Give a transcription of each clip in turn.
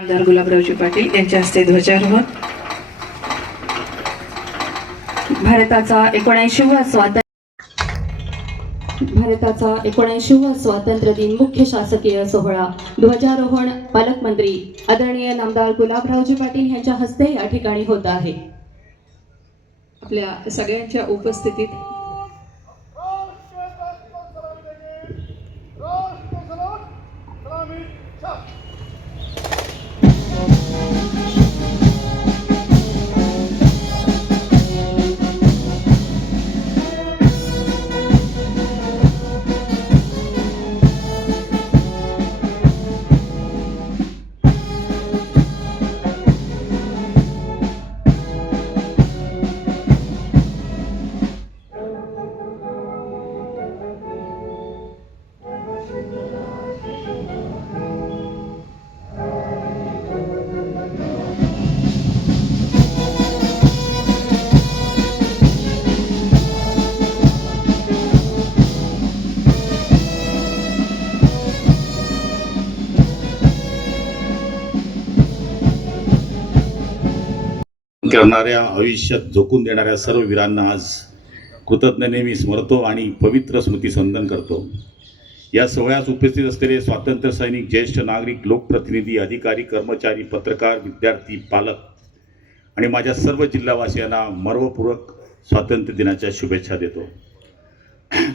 आमदार गुलाबरावजी पाटील यांच्या हस्ते ध्वजारोहण भारताचा एकोणऐंशीवा स्वातंत्र्य भारताचा एकोणऐंशीवा स्वातंत्र्य दिन मुख्य शासकीय सोहळा ध्वजारोहण पालकमंत्री आदरणीय नामदार गुलाबरावजी पाटील यांच्या हस्ते या ठिकाणी होत आहे आपल्या सगळ्यांच्या उपस्थितीत करणाऱ्या आयुष्यात झोकून देणाऱ्या सर्व वीरांना आज कृतज्ञ मी स्मरतो आणि पवित्र स्मृतीसंदन करतो या सोहळ्यास उपस्थित असलेले स्वातंत्र्य सैनिक ज्येष्ठ नागरिक लोकप्रतिनिधी अधिकारी कर्मचारी पत्रकार विद्यार्थी पालक आणि माझ्या सर्व जिल्हावासियांना मर्वपूर्वक स्वातंत्र्य दिनाच्या शुभेच्छा देतो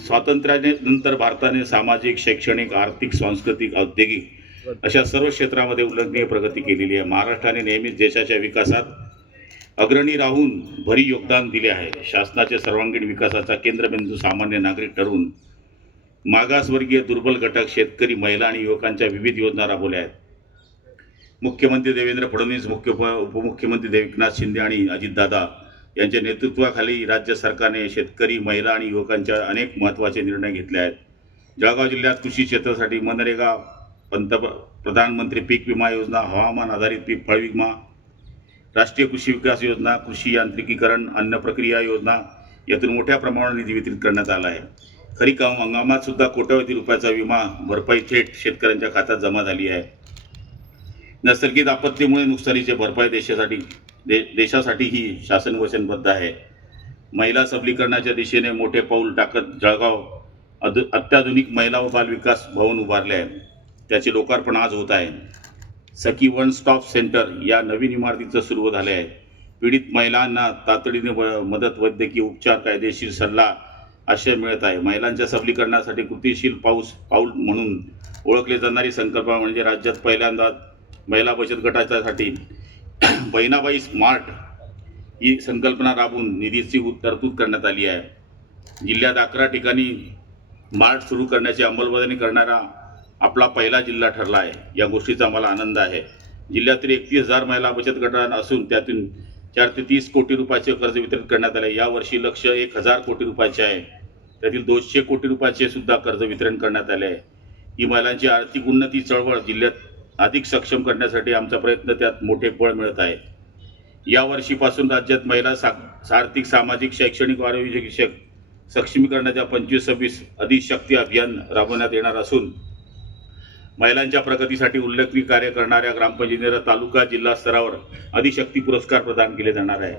स्वातंत्र्याने नंतर भारताने सामाजिक शैक्षणिक आर्थिक सांस्कृतिक औद्योगिक अशा सर्व क्षेत्रामध्ये उल्लेखनीय प्रगती केलेली आहे महाराष्ट्राने नेहमीच देशाच्या विकासात अग्रणी राहून भरी योगदान दिले आहे शासनाच्या सर्वांगीण विकासाचा केंद्रबिंदू सामान्य नागरिक ठरून मागासवर्गीय दुर्बल घटक शेतकरी महिला आणि युवकांच्या विविध योजना राबवल्या आहेत मुख्यमंत्री देवेंद्र फडणवीस मुख्य उपमुख्यमंत्री देवनाथ शिंदे आणि अजितदादा यांच्या नेतृत्वाखाली राज्य सरकारने शेतकरी महिला आणि युवकांच्या अनेक महत्त्वाचे निर्णय घेतले आहेत जळगाव जिल्ह्यात कृषी क्षेत्रासाठी मनरेगा पंतप्रधानमंत्री प्रधानमंत्री पीक विमा योजना हवामान आधारित पीक फळ विमा राष्ट्रीय कृषी विकास योजना कृषी यांत्रिकीकरण अन्न प्रक्रिया योजना यातून मोठ्या प्रमाणावर निधी वितरित करण्यात आला आहे खरी काम हंगामात सुद्धा कोट्यावधी रुपयाचा विमा भरपाई थेट शेतकऱ्यांच्या खात्यात जमा झाली आहे नैसर्गिक आपत्तीमुळे नुकसानीचे भरपाई देशासाठी दे देशासाठी ही शासन वचनबद्ध आहे महिला सबलीकरणाच्या दिशेने मोठे पाऊल टाकत जळगाव अत्याधुनिक महिला व बालविकास भवन उभारले आहे त्याचे लोकार्पण आज होत आहे सखी वन स्टॉप सेंटर या नवीन इमारतीचं सुरू झाले आहे पीडित महिलांना तातडीने मदत वैद्यकीय उपचार कायदेशीर सल्ला आश्रय मिळत आहे महिलांच्या सबलीकरणासाठी कृतीशील पाऊस पाऊल म्हणून ओळखली जाणारी संकल्पना म्हणजे राज्यात पहिल्यांदा महिला बचत गटाच्यासाठी बहिणाबाई स्मार्ट ही संकल्पना राबवून निधीची तरतूद करण्यात आली आहे जिल्ह्यात अकरा ठिकाणी मार्ट सुरू करण्याची अंमलबजावणी करणारा आपला पहिला जिल्हा ठरला आहे या गोष्टीचा मला आनंद आहे जिल्ह्यातील एकतीस हजार महिला बचत गटांना असून त्यातून चार ते तीस कोटी रुपयाचे कर्ज वितरित करण्यात आले यावर्षी लक्ष एक हजार कोटी रुपयाचे आहे त्यातील दोनशे कोटी रुपयाचे सुद्धा कर्ज वितरण करण्यात आले आहे ही महिलांची आर्थिक उन्नती चळवळ जिल्ह्यात अधिक सक्षम करण्यासाठी आमचा प्रयत्न त्यात मोठे बळ मिळत आहे यावर्षीपासून राज्यात महिला सा आर्थिक सामाजिक शैक्षणिक आरोग्य सक्षमीकरणाच्या पंचवीस सव्वीस अधिशक्ती अभियान राबवण्यात येणार असून महिलांच्या प्रगतीसाठी उल्लेखनीय कार्य करणाऱ्या ग्रामपंचायतीला तालुका जिल्हा स्तरावर अधिशक्ती पुरस्कार प्रदान केले जाणार आहे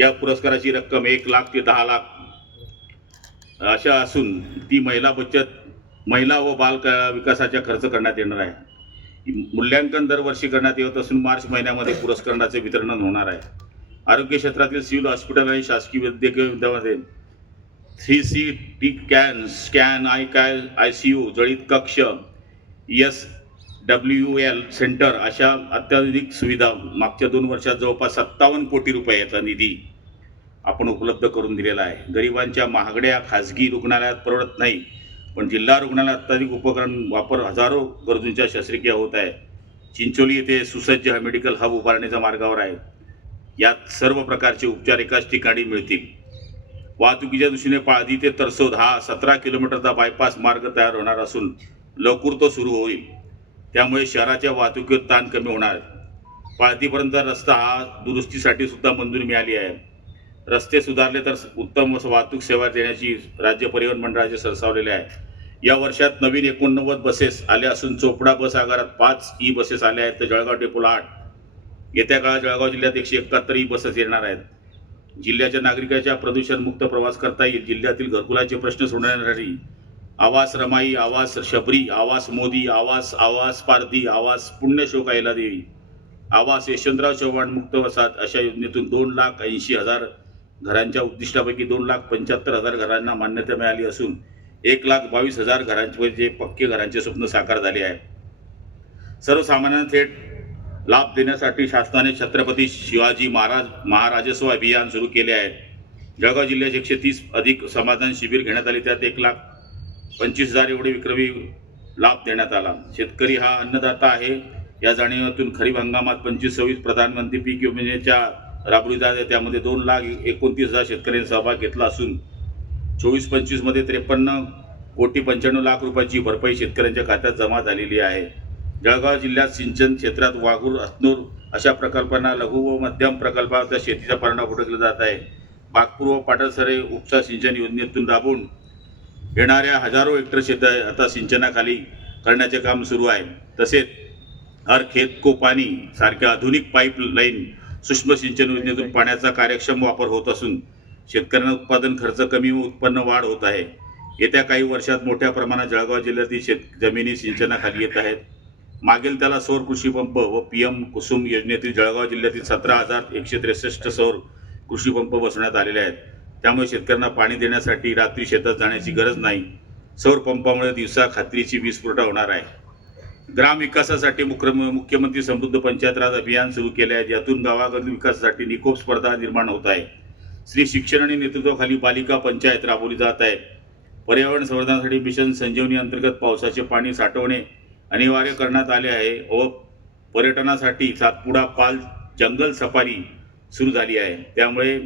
या पुरस्काराची रक्कम एक लाख ते दहा लाख अशा असून ती महिला बचत महिला व बाल विकासाचा खर्च करण्यात येणार आहे मूल्यांकन दरवर्षी करण्यात येत असून मार्च महिन्यामध्ये पुरस्काराचे वितरण होणार आहे आरोग्य क्षेत्रातील सिव्हिल हॉस्पिटल आणि शासकीय वैद्यकीय विद्यामध्ये three C T can scan I काय आय सी यू जळीत कक्ष यस डब्ल्यू एल सेंटर अशा अत्याधुनिक सुविधा मागच्या दोन वर्षात जवळपास सत्तावन्न कोटी रुपयाचा निधी आपण उपलब्ध करून दिलेला आहे गरिबांच्या महागड्या खाजगी रुग्णालयात परवडत नाही पण जिल्हा रुग्णालयात अत्याधिक उपकरण वापर हजारो गरजूंच्या शस्त्रक्रिया होत आहे चिंचोली येथे सुसज्ज मेडिकल हब उभारण्याच्या मार्गावर आहे यात सर्व प्रकारचे उपचार एकाच ठिकाणी मिळतील वाहतुकीच्या दृष्टीने पाळधी ते तरसोद हा सतरा किलोमीटरचा बायपास मार्ग तयार होणार असून लवकर तो सुरू होईल त्यामुळे शहराच्या वाहतुकीवर ताण कमी होणार पाळतीपर्यंत रस्ता हा दुरुस्तीसाठी सुद्धा मंजुरी मिळाली आहे रस्ते सुधारले तर उत्तम वाहतूक सेवा देण्याची राज्य परिवहन मंडळाचे सरसावलेले आहे या वर्षात नवीन एकोणनव्वद बसेस आल्या असून चोपडा बस आगारात पाच ई बसेस आल्या आहेत तर जळगाव डेपोला आठ येत्या काळात जळगाव जिल्ह्यात एकशे एकाहत्तर ई बसेस येणार आहेत जिल्ह्याच्या नागरिकाच्या प्रदूषणमुक्त प्रवास करता येईल जिल्ह्यातील घरकुलाचे प्रश्न सोडवण्यासाठी आवास रमाई आवास शबरी आवास मोदी आवास आवास पारधी आवास पुण्य शोकायला देवी आवास यशवंतराव चव्हाण मुक्त वसाहत अशा योजनेतून दोन लाख ऐंशी हजार घरांच्या उद्दिष्टापैकी दोन लाख पंच्याहत्तर हजार घरांना मान्यता मिळाली असून एक लाख बावीस हजार घरांचे पक्के घरांचे स्वप्न साकार झाले आहे सर्वसामान्यांना थेट लाभ देण्यासाठी शासनाने छत्रपती शिवाजी महाराज महाराजस्व अभियान सुरू केले आहे जळगाव जिल्ह्याचे एकशे तीस अधिक समाधान शिबिर घेण्यात आले त्यात एक लाख पंचवीस हजार एवढे विक्रमी लाभ देण्यात आला शेतकरी हा अन्नदाता आहे या जाणीवातून खरीप हंगामात पंचवीस सव्वीस प्रधानमंत्री पीक योजनेच्या राबवली जाते त्यामध्ये दोन लाख एकोणतीस हजार शेतकऱ्यांनी सहभाग घेतला असून चोवीस पंचवीसमध्ये त्रेपन्न कोटी पंच्याण्णव लाख रुपयाची भरपाई शेतकऱ्यांच्या खात्यात जमा झालेली आहे जळगाव जिल्ह्यात सिंचन क्षेत्रात वाघूर अतनूर अशा प्रकल्पांना लघु व मध्यम प्रकल्पाचा शेतीचा परिणाम उठकला जात आहे बागपूर व पाटलसरे उपसा सिंचन योजनेतून दाबून येणाऱ्या हजारो हेक्टर शेत आता सिंचनाखाली करण्याचे काम सुरू आहे तसेच हर खेत को पाणी सारख्या आधुनिक पाईपलाईन सूक्ष्म सिंचन योजनेतून पाण्याचा कार्यक्षम वापर होत असून शेतकऱ्यांना उत्पादन खर्च कमी व उत्पन्न वाढ होत आहे येत्या काही वर्षात मोठ्या प्रमाणात जळगाव जिल्ह्यातील शेत जमिनी सिंचनाखाली येत आहेत मागील त्याला सौर कृषी पंप व पी एम कुसुम योजनेतील जळगाव जिल्ह्यातील सतरा हजार एकशे त्रेसष्ट सौर कृषी पंप बसवण्यात आलेले आहेत त्यामुळे शेतकऱ्यांना पाणी देण्यासाठी रात्री शेतात जाण्याची गरज नाही सौर पंपामुळे दिवसा खात्रीची वीज पुरवठा होणार आहे ग्राम विकासासाठी मुख्यमंत्री समृद्ध पंचायत राज अभियान सुरू केले आहे ज्यातून गावागडी विकासासाठी निकोप स्पर्धा निर्माण होत आहे श्री शिक्षण आणि नेतृत्वाखाली पालिका पंचायत राबवली जात आहे पर्यावरण संवर्धनासाठी मिशन संजीवनी अंतर्गत पावसाचे पाणी साठवणे अनिवार्य करण्यात आले आहे व पर्यटनासाठी सातपुडा पाल जंगल सफारी सुरू झाली आहे त्यामुळे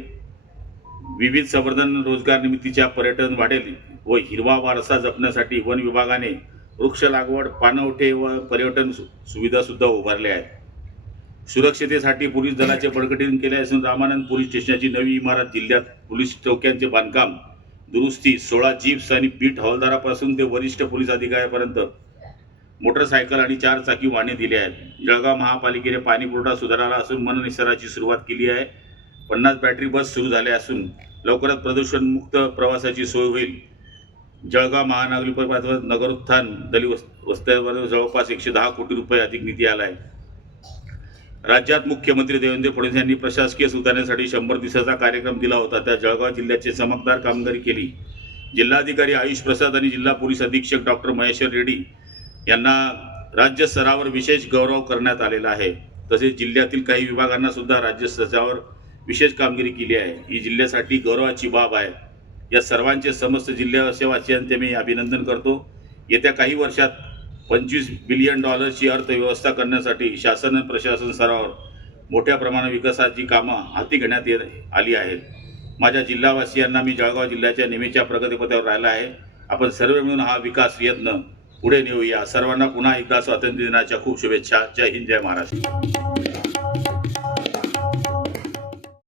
विविध संवर्धन रोजगार निर्मितीच्या पर्यटन वाढेल व हिरवा वारसा जपण्यासाठी वन विभागाने वृक्ष लागवड पानवठे व पर्यटन सुद्धा उभारले आहेत सुरक्षेतेसाठी पोलीस दलाचे बळकटीन केले असून रामानंद पोलीस स्टेशनची नवी इमारत जिल्ह्यात पोलीस चौक्यांचे बांधकाम दुरुस्ती सोळा जीप्स आणि बीट हवालदारापासून ते वरिष्ठ पोलीस अधिकाऱ्यापर्यंत मोटरसायकल आणि चार चाकी वाहने दिले आहेत जळगाव महापालिकेने पाणी पुरवठा सुधारला असून मननिसराची सुरुवात केली आहे पन्नास बॅटरी बस सुरू झाल्या असून लवकरच प्रदूषणमुक्त प्रवासाची सोय होईल जळगाव महानगरपालिका नगरोत्थान दलित वस्त्यावर जवळपास एकशे दहा कोटी रुपये अधिक निधी आला आहे राज्यात मुख्यमंत्री देवेंद्र फडणवीस यांनी प्रशासकीय सुधारण्यासाठी शंभर दिवसाचा कार्यक्रम दिला होता त्या जळगाव जिल्ह्याची चमकदार कामगिरी केली जिल्हाधिकारी आयुष प्रसाद आणि जिल्हा पोलीस अधीक्षक डॉक्टर महेश्वर रेड्डी यांना राज्य स्तरावर विशेष गौरव करण्यात आलेला आहे तसेच जिल्ह्यातील काही विभागांना सुद्धा राज्य स्तरावर विशेष कामगिरी केली आहे ही जिल्ह्यासाठी गौरवाची बाब आहे या सर्वांचे समस्त जिल्ह्यावासियांचे मी अभिनंदन करतो येत्या काही वर्षात पंचवीस बिलियन डॉलरची अर्थव्यवस्था करण्यासाठी शासन प्रशासन स्तरावर मोठ्या प्रमाणात विकासाची कामं हाती घेण्यात ये आली आहेत माझ्या जिल्हावासियांना मी जळगाव जिल्ह्याच्या नेहमीच्या प्रगतीपथावर राहिला आहे आपण सर्व मिळून हा विकास यत्न पुढे नेऊया सर्वांना पुन्हा एकदा स्वातंत्र्य दिनाच्या खूप शुभेच्छा जय हिंद जय महाराष्ट्र